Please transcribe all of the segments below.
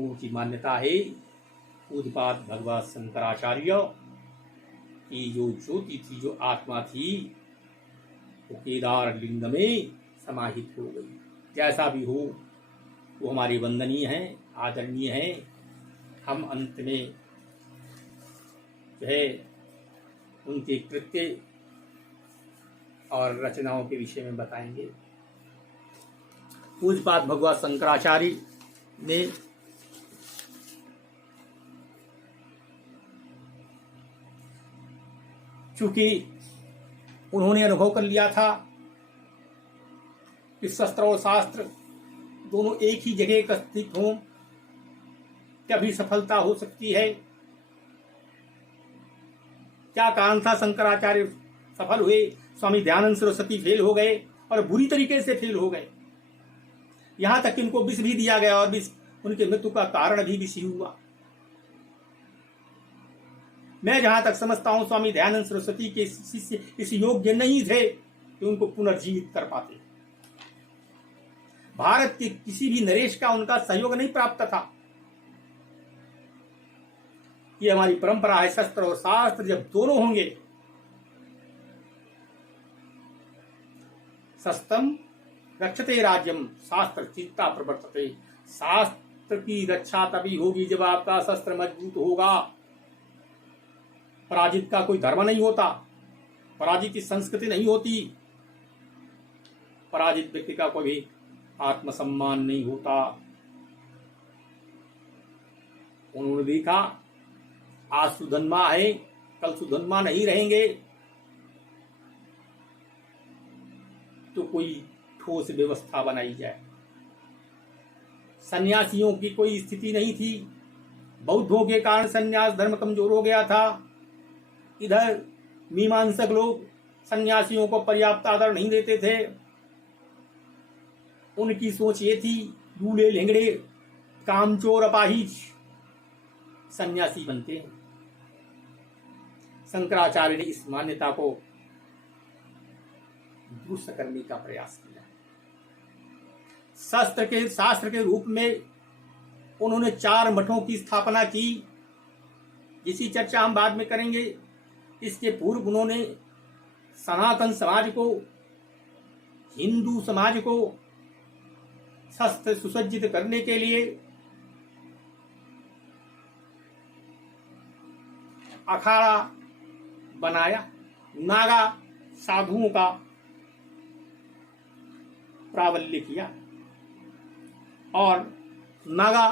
लोगों की मान्यता है पूज्यपाद भगवत शंकराचार्य की जो ज्योति थी, जो आत्मा थी, वो केदार लिंग में समाहित हो गई। जैसा भी हो, वो हमारे वंदनीय हैं, आदरणीय हैं। हम अंत में जो है उनके कृत्य और रचनाओं के विषय में बताएंगे। पूज्यपाद भगवत शंकराचार्य ने चूंकि उन्होंने अनुभव कर लिया था कि शस्त्र और शास्त्र दोनों एक ही जगह स्थित हों तभी सफलता हो सकती है। क्या कारण था, शंकराचार्य सफल हुए, स्वामी दयानंद सरस्वती फेल हो गए और बुरी तरीके से फेल हो गए। यहां तक कि उनको विष भी दिया गया और विष उनके मृत्यु का कारण भी विष ही हुआ। मैं जहां तक समझता हूं, स्वामी दयानंद सरस्वती के शिष्य इस योग्य नहीं थे कि उनको पुनर्जीवित कर पाते। भारत के किसी भी नरेश का उनका सहयोग नहीं प्राप्त था। ये हमारी परंपरा है, शस्त्र और शास्त्र जब दोनों होंगे, शस्त्रम रक्षते राज्यम शास्त्र चित्ता प्रवर्तते। शास्त्र की रक्षा तभी होगी जब आपका शस्त्र मजबूत होगा। पराजित का कोई धर्म नहीं होता, पराजित की संस्कृति नहीं होती, पराजित व्यक्ति का कोई भी आत्मसम्मान नहीं होता। उन्होंने देखा आज सुधन्मा है, कल सुधन्मा नहीं रहेंगे, तो कोई ठोस व्यवस्था बनाई जाए। सन्यासियों की कोई स्थिति नहीं थी, बौद्धों के कारण सन्यास धर्म कमजोर हो गया था। इधर मीमांसक लोग सन्यासियों को पर्याप्त आदर नहीं देते थे। उनकी सोच ये थी, लूले लेंगड़े कामचोर अपाहिज सन्यासी बनते हैं। शंकराचार्य ने इस मान्यता को दुरुस्त करने का प्रयास किया। शास्त्र के रूप में उन्होंने 4 मठों की स्थापना की, जिसकी चर्चा हम बाद में करेंगे। इसके पूर्व उन्होंने सनातन समाज को, हिंदू समाज को शस्त्र सुसज्जित करने के लिए अखाड़ा बनाया। नागा साधुओं का प्राबल्य किया और नागा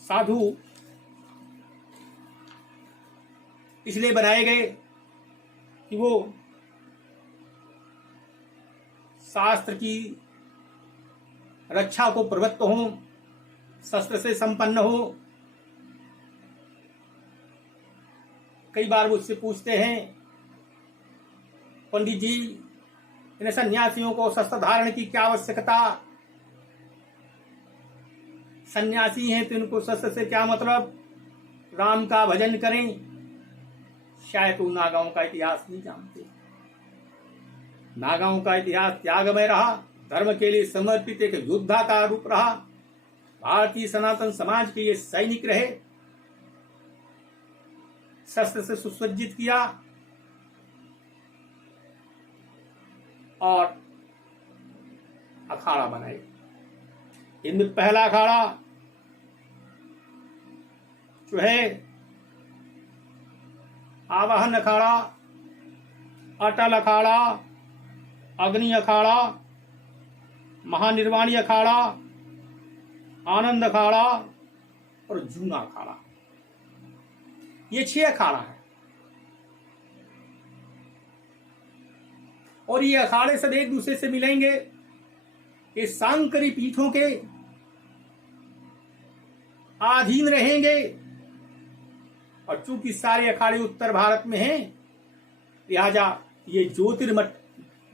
साधु इसलिए बनाए गए कि वो शास्त्र की रक्षा को प्रवृत्त हो, शस्त्र से संपन्न हो। कई बार मुझसे पूछते हैं, पंडित जी इन सन्यासियों को शस्त्र धारण की क्या आवश्यकता? सन्यासी हैं तो इनको शस्त्र से क्या मतलब? राम का भजन करें। शायद तो नागाओं का इतिहास नहीं जानते। नागाओं का इतिहास त्यागमय रहा, धर्म के लिए समर्पित एक योद्धा का रूप रहा। भारतीय सनातन समाज के ये सैनिक रहे, शस्त्र से सुसज्जित किया और अखाड़ा बनाए। इनमें पहला अखाड़ा जो है आवाहन अखाड़ा, अटल अखाड़ा, अग्नि अखाड़ा, महानिर्वाणी अखाड़ा, आनंद अखाड़ा और जूना अखाड़ा। ये 6 अखाड़ा है और ये अखाड़े सब एक दूसरे से मिलेंगे। ये सांकरी पीठों के अधीन रहेंगे और चूंकि सारे अखाड़े उत्तर भारत में हैं, लिहाजा ये ज्योतिर्मठ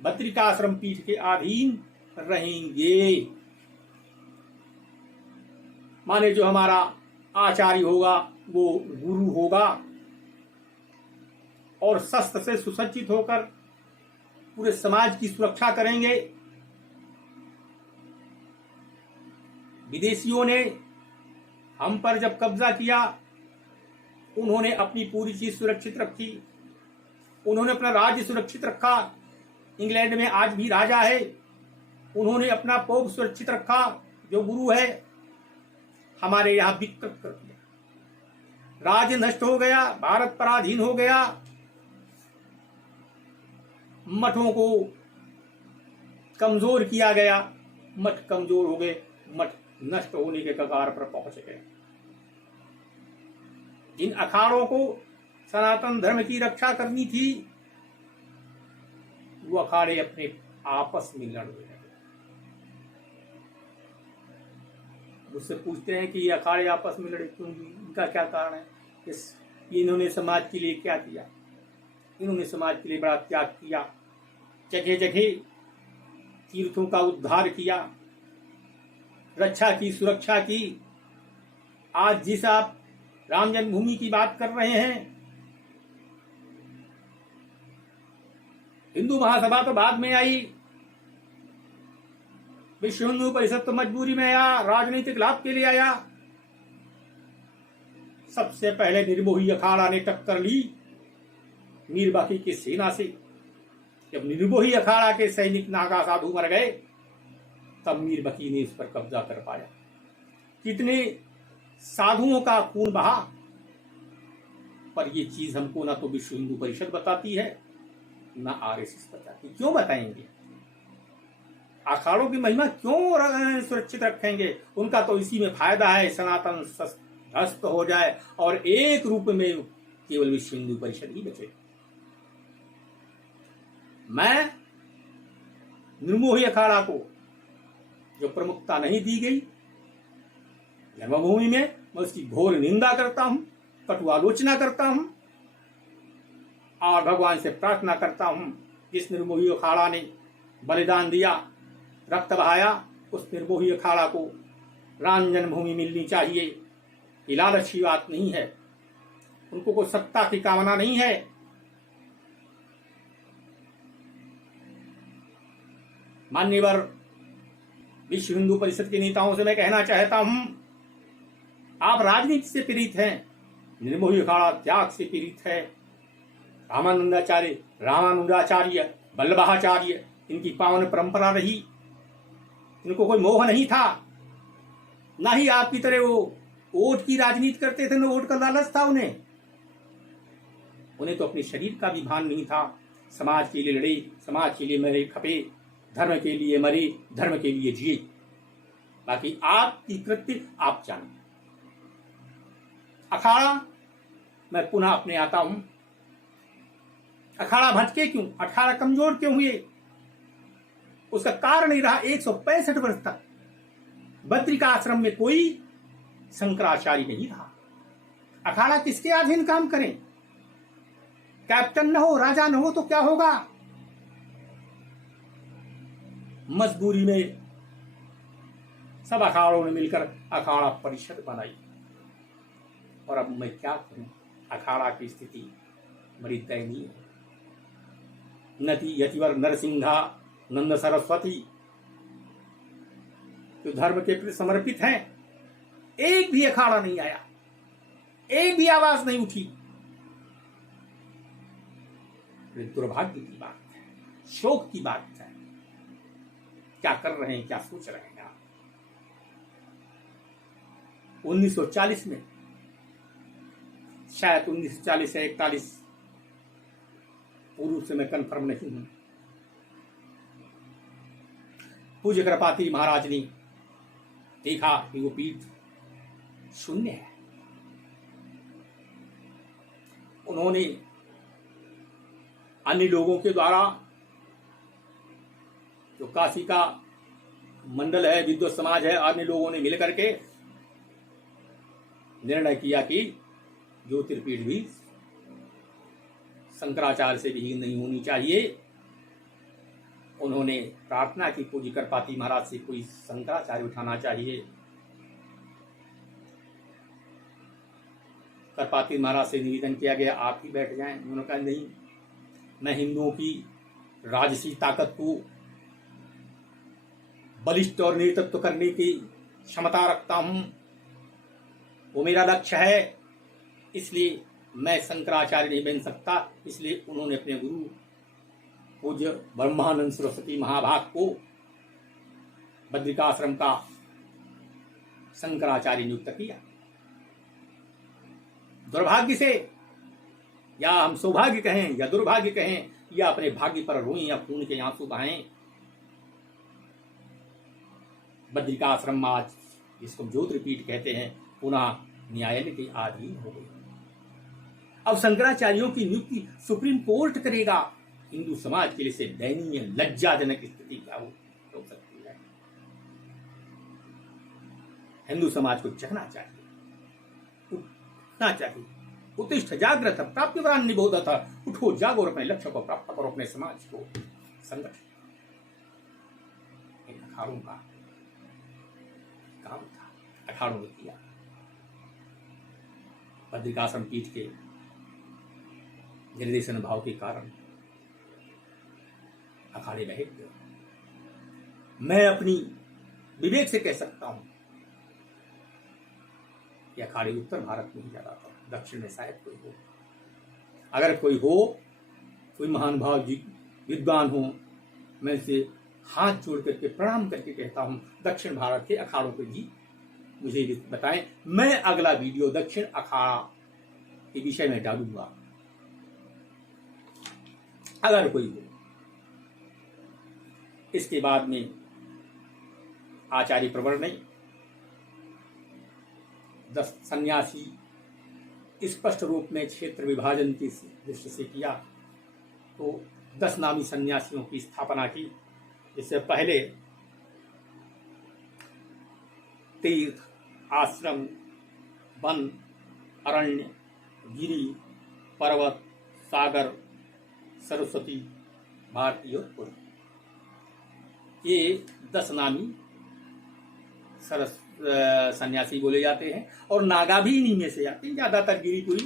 बद्रिकाश्रम पीठ के अधीन रहेंगे। माने जो हमारा आचार्य होगा वो गुरु होगा और शस्त्र से सुसज्जित होकर पूरे समाज की सुरक्षा करेंगे। विदेशियों ने हम पर जब कब्जा किया, उन्होंने अपनी पूरी चीज सुरक्षित रखी, उन्होंने अपना राज्य सुरक्षित रखा। इंग्लैंड में आज भी राजा है, उन्होंने अपना पोप सुरक्षित रखा जो गुरु है। हमारे यहां विकृत कर दिया, राज्य नष्ट हो गया, भारत पराधीन हो गया, मठों को कमजोर किया गया, मठ कमजोर हो गए, मठ नष्ट होने के कगार पर पहुंच गए। जिन अखाड़ों को सनातन धर्म की रक्षा करनी थी, वो अखाड़े अपने आपस में लड़ रहे। उससे पूछते हैं कि ये अखाड़े आपस में लड़े क्यों, इनका क्या कारण है? इन्होंने समाज के लिए क्या किया? इन्होंने समाज के लिए बड़ा त्याग किया, जगह जगह तीर्थों का उद्धार किया, रक्षा की, सुरक्षा की। आज जिस आप राम जन्मभूमि की बात कर रहे हैं, हिंदू महासभा तो बाद में आई, विश्व हिंदू परिषद तो मजबूरी में आया, राजनीतिक लाभ के लिए आया। सबसे पहले निर्मोही अखाड़ा ने टक्कर ली मीरबाकी की सेना से। जब निर्मोही अखाड़ा के सैनिक नागा साधु मर गए, तब मीरबाकी ने इस पर कब्जा कर पाया। कितने साधुओं का खून बहा, पर ये चीज हमको ना तो विश्व हिंदू परिषद बताती है, ना आरएसएस बताती। क्यों बताएंगे? अखाड़ों की महिमा क्यों सुरक्षित रखेंगे? उनका तो इसी में फायदा है, सनातन ध्वस्त हो जाए और एक रूप में केवल विश्व हिंदू परिषद ही बचे। मैं निर्मोही अखाड़ा को जो प्रमुखता नहीं दी गई जन्मभूमि में, मैं उसकी घोर निंदा करता हूं, कटु आलोचना करता हूं और भगवान से प्रार्थना करता हूं, जिस निर्मोही अखाड़ा ने बलिदान दिया, रक्त बहाया, उस निर्मोही अखाड़ा को राम जन्मभूमि मिलनी चाहिए। ये लालची बात नहीं है, उनको कोई सत्ता की कामना नहीं है। मान्यवर विश्व हिंदू परिषद के नेताओं से मैं कहना चाहता हूं, आप राजनीति से पीड़ित हैं, निर्मोही अखाड़ा त्याग से पीड़ित है। रामानुजाचार्य, वल्लभाचार्य, इनकी पावन परंपरा रही, इनको कोई मोह नहीं था, ना ही आपकी तरह वो वोट की राजनीति करते थे, ना वोट का लालच था उन्हें तो अपने शरीर का भी भान नहीं था। समाज के लिए लड़े, समाज के लिए मरे खपे, धर्म के लिए मरे, धर्म के लिए जिए। बाकी आपकी कृत्य आप जाने। अखाड़ा, मैं पुनः अपने आता हूं, अखाड़ा भटके क्यों, अखाड़ा कमजोर क्यों हुए? उसका कारण ही रहा 165 वर्ष तक बद्रिका आश्रम में कोई शंकराचार्य नहीं रहा। अखाड़ा किसके अधीन काम करें? कैप्टन न हो, राजा न हो तो क्या होगा? मजबूरी में सब अखाड़ों ने मिलकर अखाड़ा परिषद बनाई, और अब मैं क्या करूं? अखाड़ा की स्थिति बड़ी दयनीय है। नती यतिवर नरसिंहा नंद सरस्वती जो धर्म के प्रति समर्पित हैं, एक भी अखाड़ा नहीं आया, एक भी आवाज नहीं उठी। दुर्भाग्य की बात है, शोक की बात है। क्या कर रहे हैं, क्या सोच रहे हैं आप? 1940 में, शायद 1940 या 41, पूर्व से मैं कंफर्म नहीं हूं, पूज्य कृपाति महाराज ने देखा कि वो पीठ शून्य है। उन्होंने अन्य लोगों के द्वारा, जो काशी का मंडल है, विद्वत समाज है, अन्य लोगों ने मिलकर के निर्णय किया कि ज्योतिर्पीठ भी शंकराचार्य से विहीन नहीं होनी चाहिए। उन्होंने प्रार्थना की पूज्य कृपाति महाराज से कोई शंकराचार्य उठाना चाहिए। कृपाति महाराज से निवेदन किया गया, आप ही बैठ जाएं। उन्होंने कहा नहीं, मैं हिंदुओं की राजसी ताकत को बलिष्ठ और नेतृत्व करने की क्षमता रखता हूं, वो मेरा लक्ष्य है, इसलिए मैं शंकराचार्य नहीं बन सकता। इसलिए उन्होंने अपने गुरु पूज्य ब्रह्मानंद सरस्वती महाभाग को बद्रिकाश्रम का शंकराचार्य नियुक्त किया। दुर्भाग्य से, या हम सौभाग्य कहें या दुर्भाग्य कहें, या अपने भाग्य पर रोएं या खून के आंसू बहाएं, बद्रिकाश्रम आज जिसको ज्योतिर्पीठ कहते हैं पुनः न्यायालय के अधीन हो गई। अब शंकराचार्यों की नियुक्ति सुप्रीम कोर्ट करेगा। हिंदू समाज के लिए से दयनीय लज्जाजनक स्थिति क्या हो सकती है। हिंदू समाज को जगना चाहिए, उठना चाहिए। उत्तिष्ठ जागृत प्राप्तिवरान निबोधत। उठो, जागो और अपने लक्ष्य को प्राप्त करो, अपने समाज को संगठित। इन अखाड़ों का काम था, अखाड़ों ने किया। बद्रिकाश्रम पीठ के निर्देशन भाव के कारण अखाड़े बह गए। मैं अपनी विवेक से कह सकता हूं कि अखाड़े उत्तर भारत में ही ज्यादातर, दक्षिण में शायद कोई हो। अगर कोई हो, कोई महान भाव विद्वान हो, मैं इसे हाथ जोड़ करके प्रणाम करके कहता हूं, दक्षिण भारत के अखाड़ों को जी मुझे भी बताएं। मैं अगला वीडियो दक्षिण अखाड़ा के विषय में डालूंगा, अगर कोई हो। इसके बाद में आचार्य प्रवर ने 10 सन्यासी स्पष्ट रूप में क्षेत्र विभाजन की दृष्टि से किया, तो 10 नामी सन्यासियों की स्थापना की। इससे पहले तीर्थ, आश्रम, वन, अरण्य, गिरी, पर्वत, सागर, सरस्वती, भारती और पुरी, ये 10 नामी सन्यासी बोले जाते हैं। और नागा भी इन्हीं में से आते हैं। ज्यादातर गिरीपुरी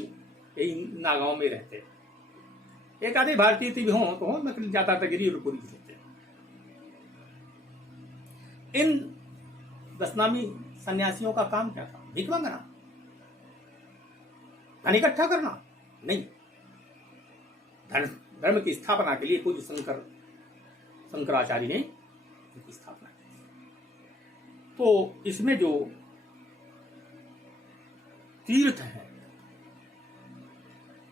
यही नागाओं में रहते हैं। एक आधे भारतीय भी हो तो हो, मतलब ज्यादातर गिरी और पुरी रहते हैं। इन 10 नामी सन्यासियों का काम क्या था? भीख मांगना, धन इकट्ठा करना नहीं, धर्म की स्थापना के लिए पूज्य शंकराचार्य ने इनकी स्थापना की। तो इसमें जो तीर्थ है,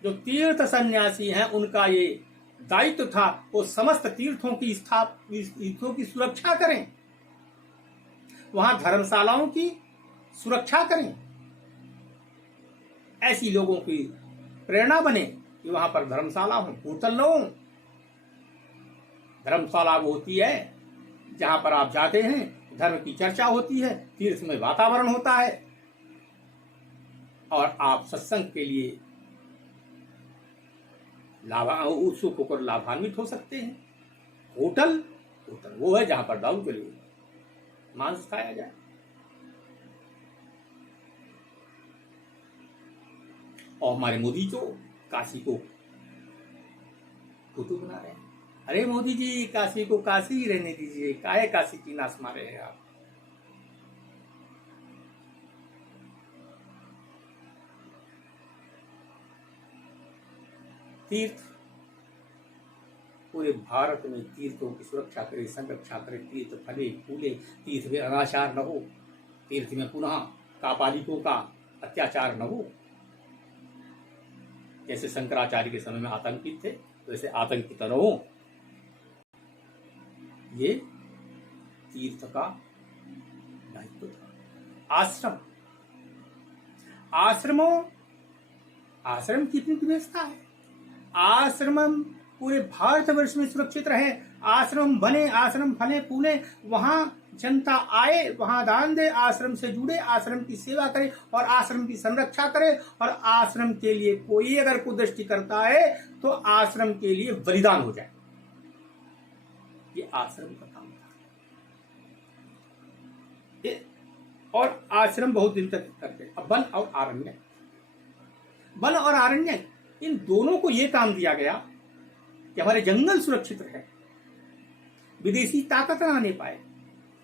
जो तीर्थ सन्यासी हैं, उनका ये दायित्व था वो समस्त तीर्थों की सुरक्षा करें, वहां धर्मशालाओं की सुरक्षा करें, ऐसी लोगों की प्रेरणा बने कि वहां पर धर्मशाला हो, होटल न हो। धर्मशाला वो होती है जहां पर आप जाते हैं, धर्म की चर्चा होती है, तीर्थ में वातावरण होता है और आप सत्संग के लिए उत्सुक होकर लाभान्वित हो सकते हैं। होटल वो है जहां पर दारू चले, मांस खाया जाए। और हमारे मोदी जो काशी को कुतुब बना रहे हैं। अरे मोदी जी, काशी को काशी ही रहने दीजिए, काहे काशी की नाश मारे हैं आप। तीर्थ, पूरे भारत में तीर्थों की सुरक्षा करे, संरक्षा करे। तीर्थ फले फूले, तीर्थ में अनाचार न हो, तीर्थ में पुनः कापालिकों का अत्याचार न हो। जैसे शंकराचार्य के समय में आतंकित थे, वैसे आतंकित न हो। ये तीर्थ का दायित्व था। आश्रम की इतनी व्यवस्था है। आश्रम पूरे भारतवर्ष में सुरक्षित रहे, आश्रम बने, आश्रम फले फूले, वहां जनता आए, वहां दान दे, आश्रम से जुड़े, आश्रम की सेवा करे और आश्रम की संरक्षा करे। और आश्रम के लिए कोई अगर कुदृष्टि करता है तो आश्रम के लिए बलिदान हो जाए। ये आश्रम का काम था। और आश्रम बहुत दिन तक करते। अब वन और आरण्य, इन दोनों को यह काम दिया गया कि हमारे जंगल सुरक्षित रहे, विदेशी ताकत ना आने पाए,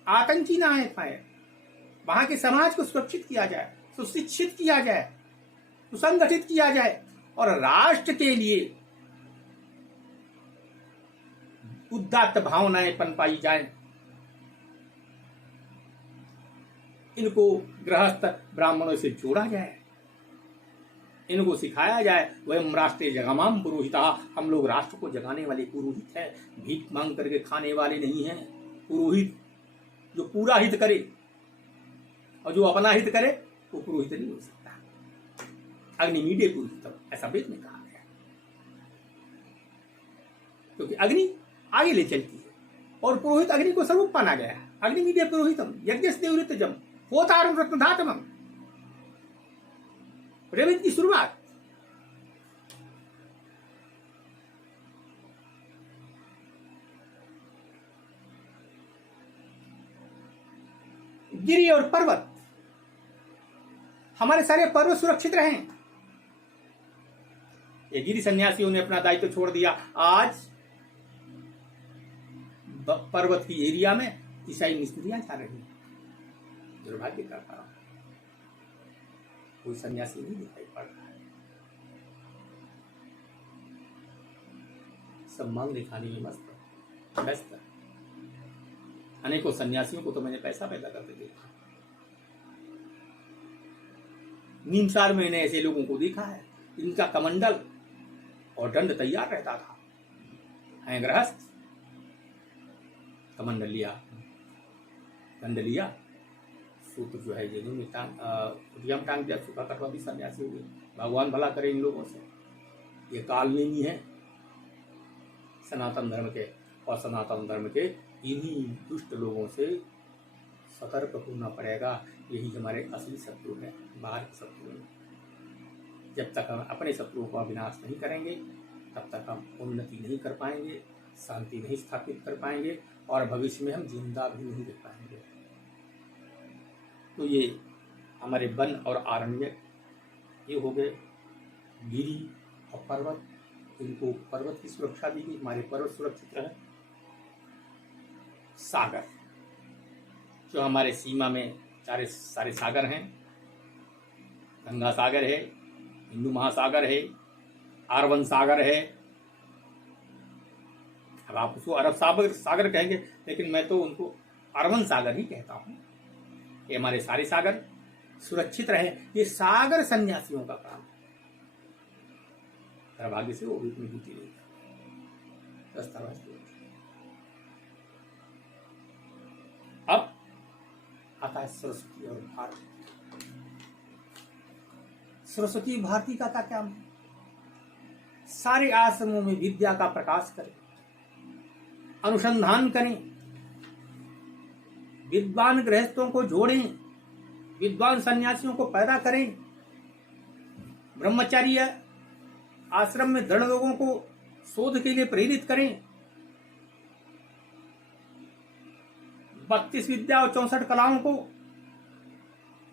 आतंकी ना आने पाए, वहां के समाज को सुरक्षित किया जाए, सुशिक्षित किया जाए, सुसंगठित किया जाए और राष्ट्र के लिए उदात्त भावनाएं पनपाई जाए। इनको गृहस्थ ब्राह्मणों से जोड़ा जाए, इनको सिखाया जाए वयम राष्ट्रीय जगामाम पुरोहिता, हम लोग राष्ट्र को जगाने वाले पुरोहित हैं, भीख मांग करके खाने वाले नहीं हैं। पुरोहित जो पूरा हित करे और जो अपना हित करे वो पुरोहित नहीं हो सकता। अग्निमीडे पुरोहितम, ऐसा वेद में कहा गया, क्योंकि अग्नि आगे ले चलती है और पुरोहित अग्नि को स्वरूप माना गया है। अग्निमीडे पुरोहितम यज्ञ होतारम रत्नधातमम, वेद की शुरुआत। गिरी और पर्वत, हमारे सारे पर्वत सुरक्षित रहें। ये गिरी सन्यासियों ने अपना दायित्व छोड़ दिया। आज पर्वत की एरिया में ईसाई मिस्त्रियां जा रही हैं। दुर्भाग्य का कारण कोई सन्यासी नहीं दिखाई पड़ रहा है। सब मांगने खाने में मस्त व्यस्त। अनेकों सन्यासियों को तो मैंने पैसा पैदा करते देखा। निमसार में मैंने ऐसे लोगों को देखा है, इनका कमंडल और दंड तैयार रहता था। हैं गृहस्थ, कमंडल लिया, दंड लिया, सूत्र जो है जेलों में टांग दिया, सूखा कटवा भी सन्यासी हो गए। भगवान भला करे इन लोगों से। ये काल में ही है सनातन धर्म के, और सनातन धर्म के इन्हीं दुष्ट लोगों से सतर्क होना पड़ेगा। यही हमारे असली शत्रु है, बाहर के शत्रु हैं। जब तक हम अपने शत्रुओं का विनाश नहीं करेंगे तब तक हम उन्नति नहीं कर पाएंगे, शांति नहीं स्थापित कर पाएंगे और भविष्य में हम जिंदा भी नहीं रह पाएंगे। तो ये हमारे वन और आरण्य ये हो गए, गिरी और पर्वत, इनको पर्वत की सुरक्षा दी गई, हमारे पर्वत सुरक्षित रहे। सागर, जो हमारे सीमा में सारे सागर हैं, गंगा सागर है, हिंदू महासागर है, अरबन सागर है। अब आप उसको अरब सागर कहेंगे, लेकिन मैं तो उनको अरबन सागर ही कहता हूं। ये हमारे सारे सागर सुरक्षित रहे। ये सागर सन्यासियों का काम है। दुर्भाग्य से वो भी अपनी ड्यूटी नहीं करते। अब आता है सरस्वती और भारती। सरस्वती भारती का क्या काम है? सारे आश्रमों में विद्या का प्रकाश करें, अनुसंधान करें, विद्वान गृहस्थों को जोड़ें, विद्वान सन्यासियों को पैदा करें, ब्रह्मचर्य आश्रम में दृढ़ लोगों को शोध के लिए प्रेरित करें, 32 विद्या और 64 कलाओं को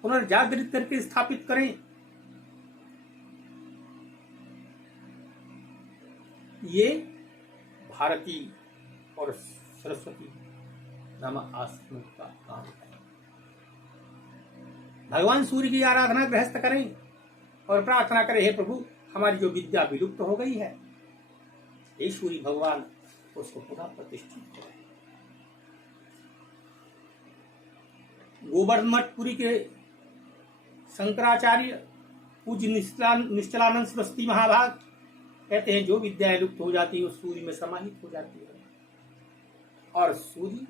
पुनर्जागृत करके स्थापित करें। ये भारती और सरस्वती नामक आश्रम का काम है। भगवान सूर्य की आराधना गृहस्थ करें और प्रार्थना करें, हे प्रभु हमारी जो विद्या विलुप्त हो गई है, हे सूर्य भगवान उसको पुनः प्रतिष्ठित करें। गोवर्धनपुरी के शंकराचार्य पूज्य निश्चलानंद सरस्वती महाभाग कहते हैं, जो विद्याएं लुप्त हो जाती है वो सूर्य में समाहित हो जाती है और सूर्य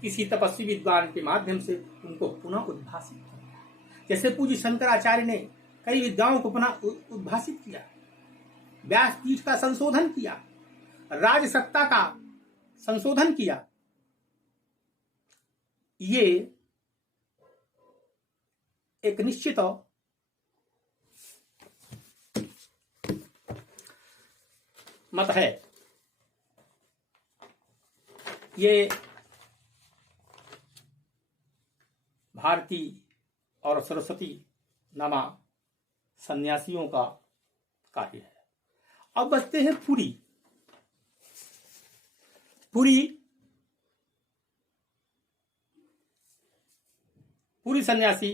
किसी तपस्वी विद्वान के माध्यम से उनको पुनः उद्भासित किया। जैसे पूज्य शंकराचार्य ने कई विद्याओं को पुनः उद्भासित किया, व्यासपीठ का संशोधन किया, राजसत्ता का संशोधन किया। ये एक निश्चित मत है। ये भारती और सरस्वती नामा सन्यासियों का कार्य है। अब बचते हैं पुरी। पुरी पूरी सन्यासी